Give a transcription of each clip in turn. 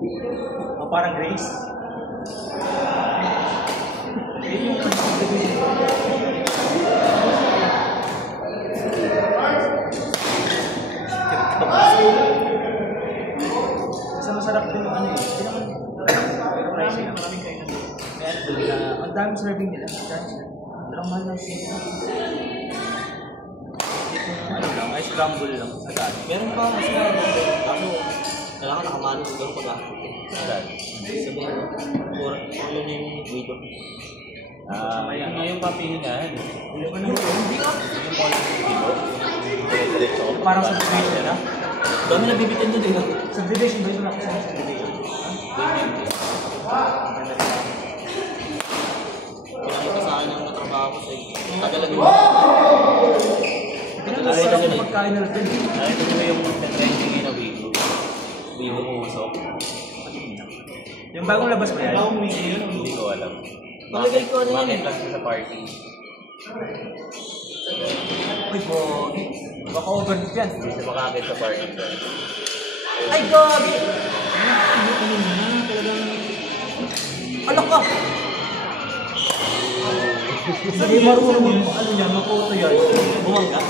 O parang Grace. Yun yung kasi masarap din yung ano eh. Hindi naman pricing na maraming kayo. Kaya ang dami serving nila. Ang mahal ng pizza. Ano lang, ice crumble lang. Agad. Meron pa kasi ako kailangan nakamano ko doon pag-ahapon. Agad. Sabi ko, ano yung wait on. Yun nga yung papihingan. Hindi ka naman. Hindi ka. Yung diretso. Parang subdivision na. Dami na bibitin doon eh. Subdivision ba yun? Wala ko sa subdivision. Pinakita sa akin ang natrabaho ko sa iyo. Tagalag yun. Tingnan mo sa sarap ng pagkain na rin. Ito nyo yung trending in a Wigo. Wigo mo usok. Yung bagong labas ba yan? Hindi ko alam. Palagay ko ano Bakit yan lang sa party? Uy, pogi. Baka overlook yan. Hindi siya makakit sa party. Ay, gogi! Alak ka! Hindi marunong ano yan, makoto yan. bumangga.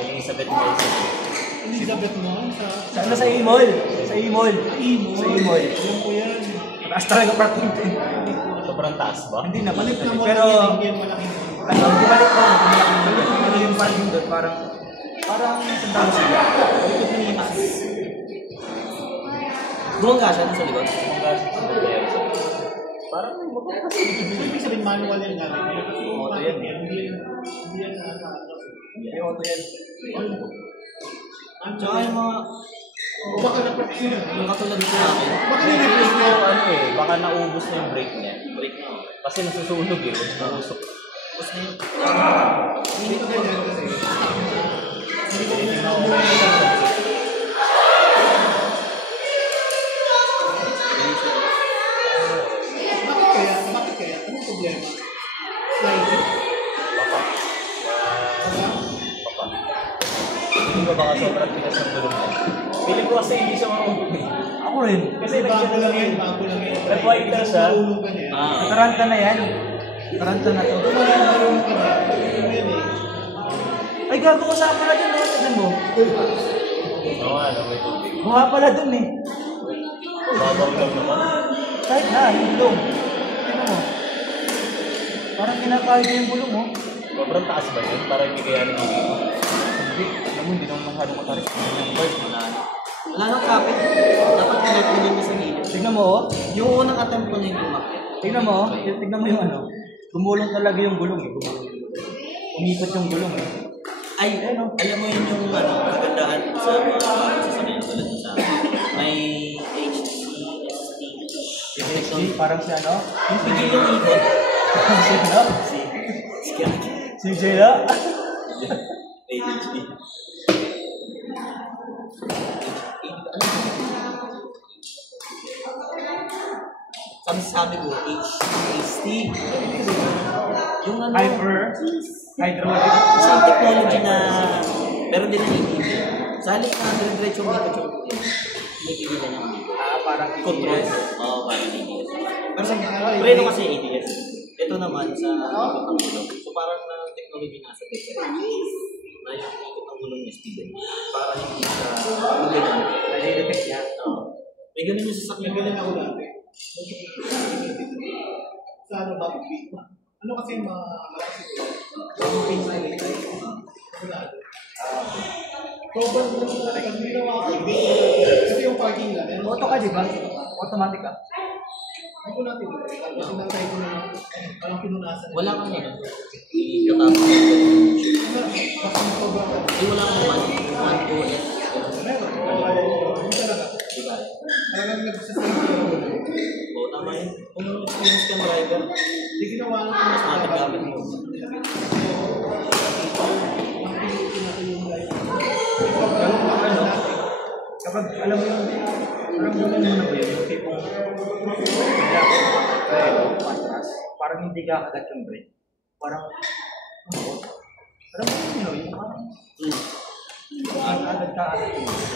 Elizabeth Nelson. Elizabeth mo sa... Sa Imol? Sa Imol. Imo. Sa Imol. Alam ko yan. Taas talaga parking din. Sobrang taas ba? Hindi na, Balik na mo. pero... Hindi yan malaking. Ano, di balik ko. Ano yung parking doon, parang sandalo sila. Ikot na yung taas. Bumangga siya sa likod. Parang may motor kasi. Ibig sabihin manual yan namin. Auto yan. Hindi yan May auto yan. Tsaka yung mga... baka na-practice yun. Yung katulad nito namin. Baka na-replace So, mo. ano eh, baka naubos na yung brake niya. Break na. Kasi nasusunog eh, nasusunog. Tapos na yun. Hindi ko ganyan kasi. Bakit kaya? Anong problema? Sliding? Hindi ba baka sobrang tigas ng gulong niya? Piling ko kasi hindi siya marunong eh. Ako rin. Kasi Bago lang yan. Bago lang yan. Nag-wiper siya. Marunong ka niya. Karanta na yan. Karanta na to. Marunong ka niya. Ano yan eh. Ay, gago ko saan pala dyan. Tignan mo. Oo nga, may tubig. Buha pala dun eh. Babaw lang naman. Kahit na, yung gulong. Tignan mo. Parang kinakahit yung gulong mo. Sobrang taas ba yun? Para hindi kaya rin hindi. Hindi. Alam mo, hindi naman masyadong matarik. Wala nang kapit. Dapat pinagpinin niya sa gilid. Tignan mo, oh. Yung unang attempt ko niya yung lumakit. Tignan mo, oh. Tignan mo yung ano. Gumulong talaga yung gulong eh. Gumulong. Umikot yung gulong eh. Ay, alam mo yun yung ano, kagandahan sa mga sasakyan tulad sa may HCST. HHD, parang si ano? Yung pigil yung ikot. Si ano? Si Jaya. HHD. Sabi ko, HHD. Yung ano, Hydraulic. isang technology na meron din ng ATV. Sa halip na dire-diretso yung ikot yung pinipigilan ng ikot. Parang Control. Oo, parang ATS. Pero sa preno kasi ATS. Ito naman sa ikot ng gulong. So parang na technology na sa difference. Na yung ikot ng gulong niya speed. Para hindi siya ganyan. Nalilipit niya. Oo. May ganun yung sasakyan. Nagaling ako dati. Sa ano ba? Ano kasi yung mga malakas ito? Yung pins na nila tayo. Sobrang pag ginawa ko, kasi yung parking lang. Auto ka, di ba? Automatic ka. Hindi ko natin. Kasi nantay ko na parang pinunasan. Wala kang ano. Ikatapos. Kasi sobrang Ay, wala kang one OS. meron. Yung talaga. Diba? Talagang nagsasayang ko. Oo, tama yun. Kung experience kang driver, Hindi ginawa lang ko. mas matagamit mo. Kapag alam mo yung naramdaman mo na ba yun, yung tipong parang hindi ka agad yung brake. Parang alam mo yun, yung parang agad ka agad yung brake.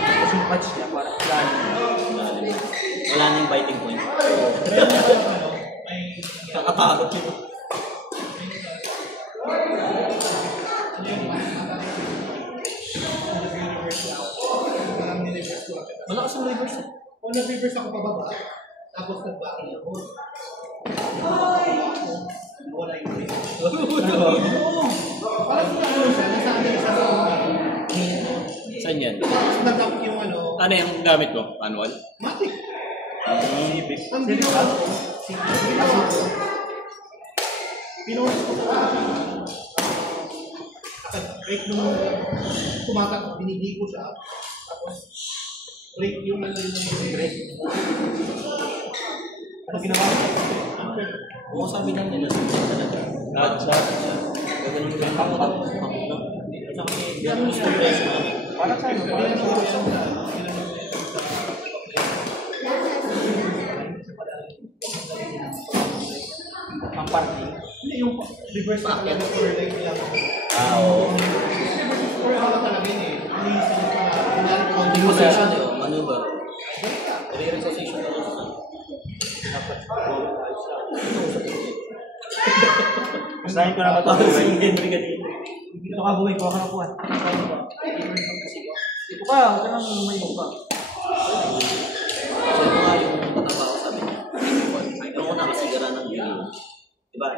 Kasi yung patch niya, parang Wala na yung biting point. Kakatakot yun. Malakas ang reverse eh. Kung nag-reverse ako pababa, tapos nag-backing ako. Wala yung break. Parang ano siya, nasa ano siya sa Saan yan? tapos nag-up yung ano, Ano yung gamit mo? Manual? matic. Ang ginawa ko, pinulis ko sa break nung tumatak, binigay ko siya. Tapos, break yung break. Ano ginawa ko? Oo, sabi lang nila, talaga. Gagaling ko yung takot. Bilang gusto ko yung mga. Parang sa'yo, parang ang parking. Hindi, yung reverse na talaga for like lang. Oo. For ano talaga yun eh. Iniisip ko na, kunyari ko, Hindi mo session eh, maneuver. Re-reposition ko lang sa Gustahin ko na ba ito? Dito ka buhay, kuha ka na kuha. Dito ka, huwag ka nang lumayo pa. So ito nga yung matabaho sabi niya. Pero ko nakasigara ng video. Diba?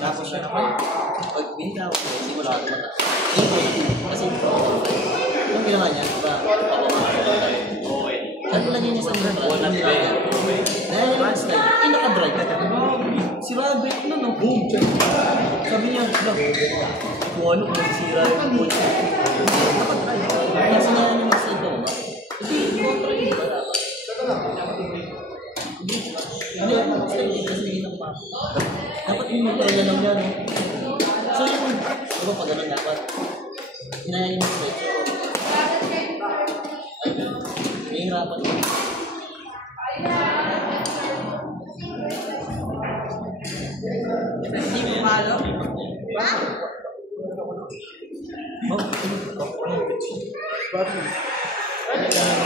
Tapos siya naman, pag binigaw ko, hindi mo lahat mata. Kasi yung ginawa niya, diba? Ano lagyan niya sa neutral? Dahil yung slide, naka-drive. Sira yung brake na, no? Boom! Sabi niya, kung ano, kung masisira yung kotse. Naka-drive. Kasi nga yung slide ko, hindi, yung control yung ba dapat? Hindi, yung slide yung kasi hindi pa. Dapat yung motor na lang yan, no? So yung, diba pag ganun dapat? Hinaya yung slide. May hirapan yun. Hindi mo malo? Bakit?